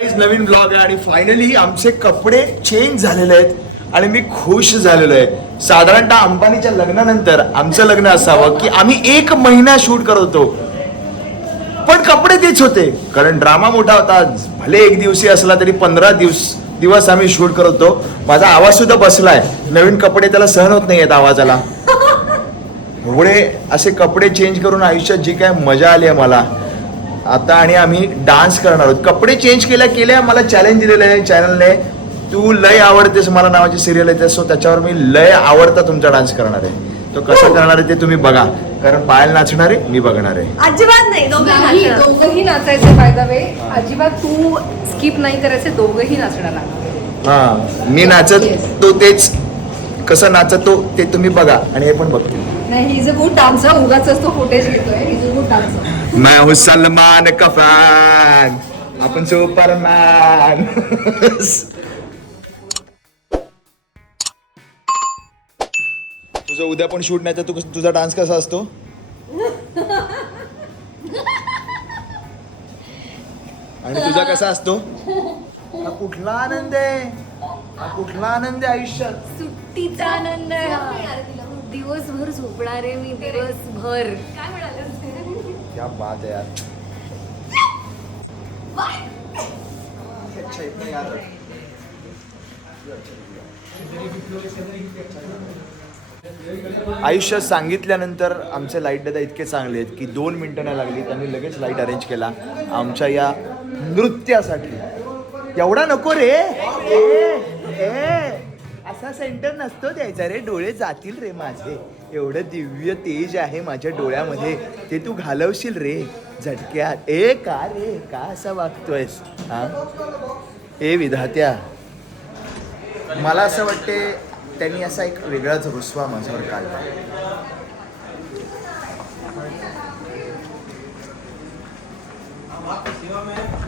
नवीन blog आहे आणि finally आमचे कपडे चेंज झालेले आहेत आणि मी खुश झालेलो आहे. साधारणतः अंबानीच्या लग्नानंतर आमचं लग्न असावं की आम्ही एक महिना शूट करत होतो. पण कपडे तेच होते. कारण ड्रामा मोठा होता. भले एक दिवशी असला तरी पंधरा दिवस दिवस आम्ही शूट करत होतो. माझा आवाज सुद्धा बसलाय. नवीन कपडे त्याला सहन होत नाही आहेत आवाजाला. एवढे असे कपडे चेंज करून आयुष्यात जी काय मजा आली आहे मला. आता आणि आम्ही डान्स करणार आहोत. कपडे चेंज केल्या केल्या मला चॅलेंज दिलेलं आहे चॅनलने तू लय आवडतेस मला नावाची सिरियल येते सो त्याच्यावर मी लय आवडता तुमचा डान्स करणार आहे. तो कसा करणार आहे ते तुम्ही बघा. कारण पायल नाचणार आहे मी बघणार आहे. अजिबात नाही दोघं नाही, नाचणार. दोघंही नाचायचे बाय द वे अजिबात तू स्किप नाही करायचे दोघंही नाचणार. हा मी नाचत तो तेच. कसं नाचतो ते तुम्ही बघा आणि हे पण बघतील. नाही he is a good dancer उगाच तो फुटेज घेतोय he is a good dancer मैं हूँ सलमान का फॅन आपण सुपरमॅन। तुझं उद्या पण शूट नाही तर तू तुझा डान्स कसा असतो? आणि तुझा कसा असतो? हा कुठला आनंद आहे? हा कुठला आनंद आहे आयुष्यात? सुट्टीचा आनंद आहे दिवसभर झोपणार आहे मी दिवसभर. काय म्हणाले क्या बात है यार. अच्छा इतना याद रख. आयुष्यात सांगितल्यानंतर आमचे लाइट दादा इतके चांगले आहेत की दोन मिनिटं नाही लागली त्यांनी लगेच लाइट अरेंज केला. आमच्या या नृत्यासाठी. एवढा नको रे. ए, ए, असा सेंटर नसतो द्यायचा रे डोळे जातील रे माझे. एवढं दिव्य तेज आहे माझ्या डोळ्यामध्ये. ते तू घालवशील रे. झटक्यात. ए का रे? का असं वागतोयस? हा? ए विधात्या. मला असं वाटते त्यांनी असा एक वेगळाच रुसवा माझ्यावर काढला.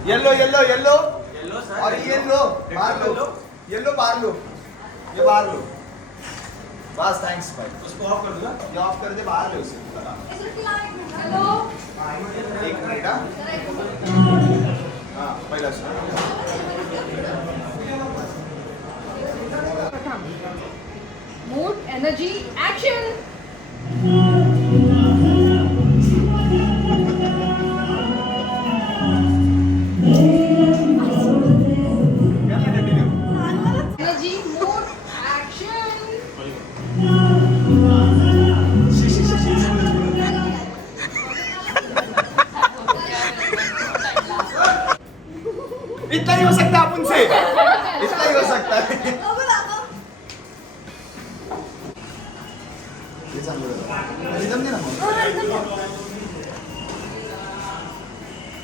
येल्लो येल्लो येल्लो और येल्लो येल्लो बाहर लो ये बाहर लो। बस थैंक्स भाई उसको ऑफ़ कर दूँगा ये ऑफ़ कर दे बाहर लो उसे। एक मिनट हाँ। हाँ सुन सुरू. मूड एनर्जी ऍक्शन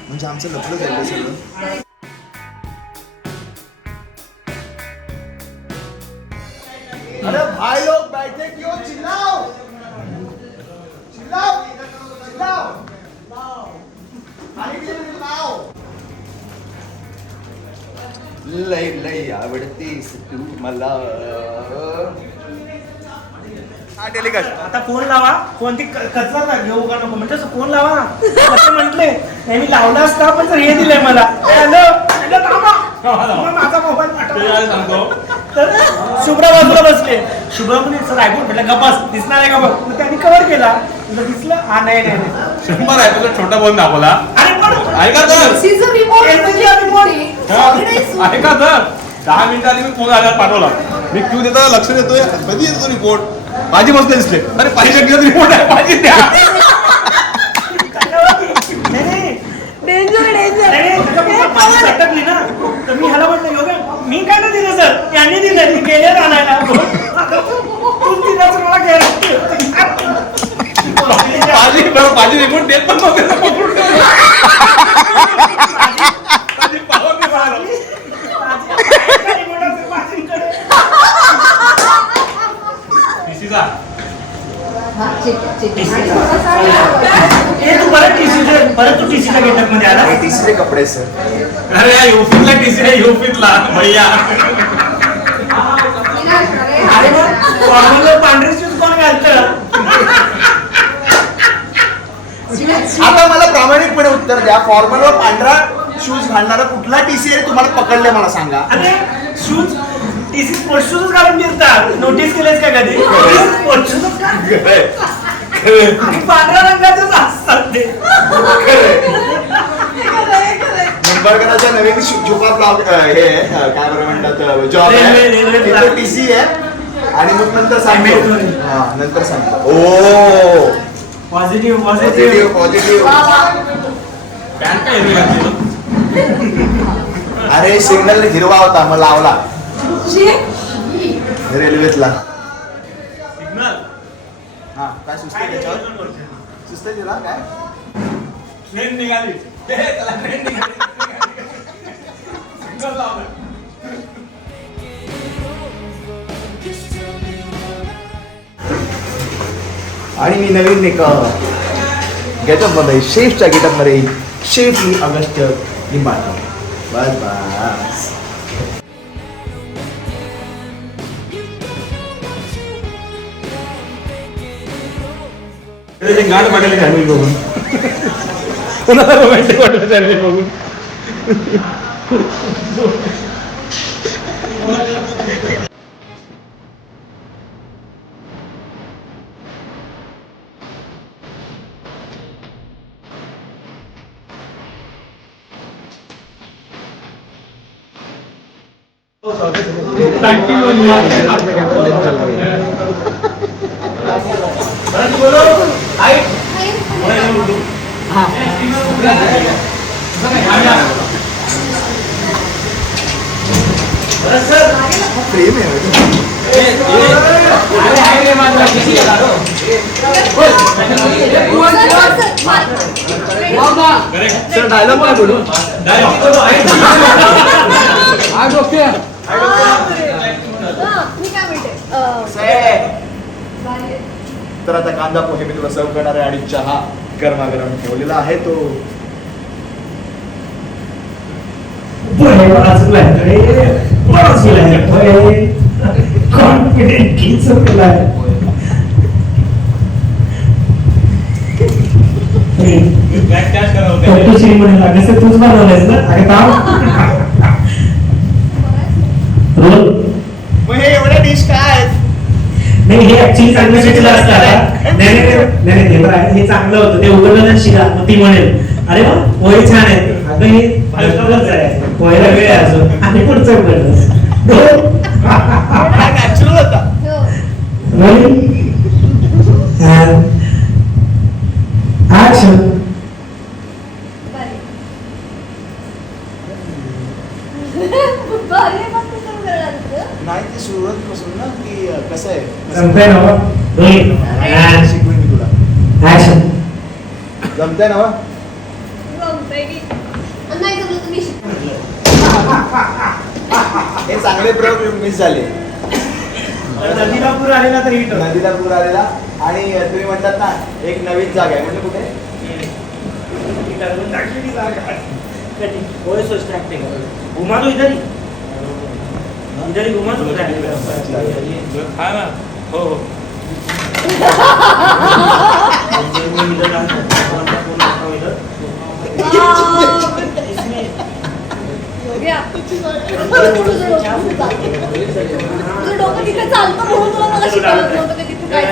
म्हणजे आमचं लपलं झालं सगळं अरे भाई लोग बैठे क्यों? चिल्लाओ। चिल्लाओ। चिल्लाओ। लय लय आवडतीस तू मला. हा टेलिकास्ट आता फोन लावा. कोणती क- कचरा ना घेऊ का नको म्हणजे असं फोन लावा. असं म्हटले. नाही मी लावला असता पण जर हे दिलंय मला. हॅलो हॅलो थांबा. मग माझा मोबाईल पाठवा. तर शुभ्रा बाजूला बसले. शुभ्रा म्हणे सर ऐकून म्हटलं गपास दिसणार आहे का बघ? मग त्यांनी कव्हर केला. तुला दिसलं. हा नाही नाही नाही. शंभर आहे तुझा छोटा फोन दाखवला. अरे ऐका तर. रिमोट एनर्जी आली मोठी. हा, ऐका तर. दहा मिनिटं आधी मी फोन आल्यावर पाठवला. मी क्यू देतो लक्ष देतोय. कधी येतो रिपोर्ट माझी मस्त दिसले अरे पाहिजे रिपोर्ट आहे. माझी द्या नाही, नाही. डेंजर डेंजर नाही, माझी सटकली ना तर मी ह्याला म्हटलं योगा मी काय नाही दिलं सर यांनी दिलं मी गेले आणायला तू दिलं तर मला घ्यायला माझी बरं, माझी रिपोर्ट देत पण नव्हते ना पकडून ठेवली. माझी power नाही मिळालं. टीसीचा. हे तू परत टीसीचे परत तू टीसीच्या गेटअपमध्ये आला? टीसीचे कपडे सर. अरे या युपीतला टीसी आहे युपीतला भैया. अरे मग फॉर्मल पांढरे शूज कोण घालतं? आता मला प्रामाणिकपणे उत्तर द्या. फॉर्मलवर पांढरा शूज घालणारा कुठला टीसीए तुम्हाला पकडले मला सांगा. अरे शूज टीसी स्पोर्ट्स शूज काढून फिरतात. नोटीस केलेस का कधी? स्पोर्ट्स शूज आणि पांढऱ्या रंगाचेच असतात ते मुंबईकरांच्या नवीन ब्लॉग हे काय बरं म्हणतात जॉब रेल्वे- आहे. रेल्वे तिथे ब्लॉग. टीसी आहे. आणि मग नंतर सांगतो. हा नंतर सांगतो. ओ! पॉझिटिव्ह पॉझिटिव्ह पॉझिटिव्ह काय? अरे सिग्नल हिरवा होता मग लावला. रेल्वेतला. हा काय सुस्त त्याच्यावर? सुस्त दिला काय? ट्रेन निघाली. हे, चला, ट्रेन निघाली. सिग्नल लावलं. आणि मी नवीन एक गेटअपमध्ये शेफच्या गेटअपमध्ये शेफ मी लिंबाळकर बस बस गाड पाडले फॅमिली बघून कोणाला रोमॅन्टिक वाटलं फॅमिली बघून Thank you. प्रेम आहे सर डायलॉग काय बोलू मी काय म्हणते तर आता कांदा पोहे मी तुला सर्व करणार आहे आणि चहा गरमागरम ठेवलेला आहे तो. तूच बनवलंयस ना? अरे काम रोल मग हे एवढ्या डिश काय आहेत नाही हे ऍक्च्युली असतं नाही नाही नाही, नाही नाही, ते तर आहे. हे चांगलं होतं. ते उघडलं शिका मग ती म्हणेल. अरे वा पोहे छान आहेत अगं हे हलकंच आहे. पोहेला वेळ अजून. आणि पुढचं उघडलं. नॅचरल होता ऍक्शन नाही ती सुरुवात पासून ना की अं, कसं आहे जमतंय ना हो? रोल शिकवेन मी तुला. ऍक्शन जमतंय ना वा? नाही जमलं तुम्ही शिकवा. हे चांगले प्रयोग मिस झाले. नदीला पूर आलेला तर हिट. नदीला पूर आलेला. आणि तुम्ही म्हणतात ना एक नवीन जागा आहे. म्हणजे कुठे? घुमा दो इधर ही. इधर ही घुमा हा ना. हो हो. योग्या. तुझं डोकं फुटलं. तुझं डोकं तिथे चालतं म्हणून तुला मला शिकवलं नव्हतं की तिथे काय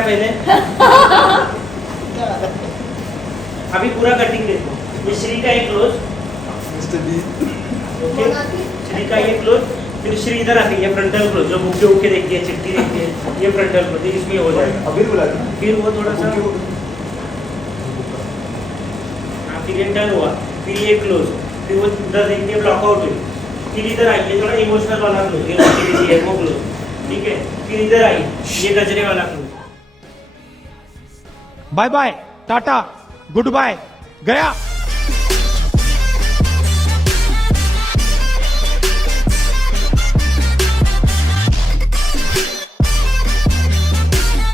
पहले अभी पूरा कटिंग देखो ये श्री का एक क्लोज ओके श्री का ये क्लोज फिर श्री इधर आती है फ्रंटल क्लोज जो मुख के ऊपर देखती है चिट्ठी देखती है ये फ्रंटल क्लोज इसमें हो जाएगा। अभिर बोला फिर वो थोड़ा सा हाँ फिर ये टर्न हुआ फिर ये क्लोज फिर वो उधर देखिए ब्लॉक आउट हुई। फिर इधर आई ये थोड़ा इमोशनल वाला क्लोज ये है वो क्लोज ठीक है? फिर इधर आई ये गजरे वाला close bye bye tata good bye गया।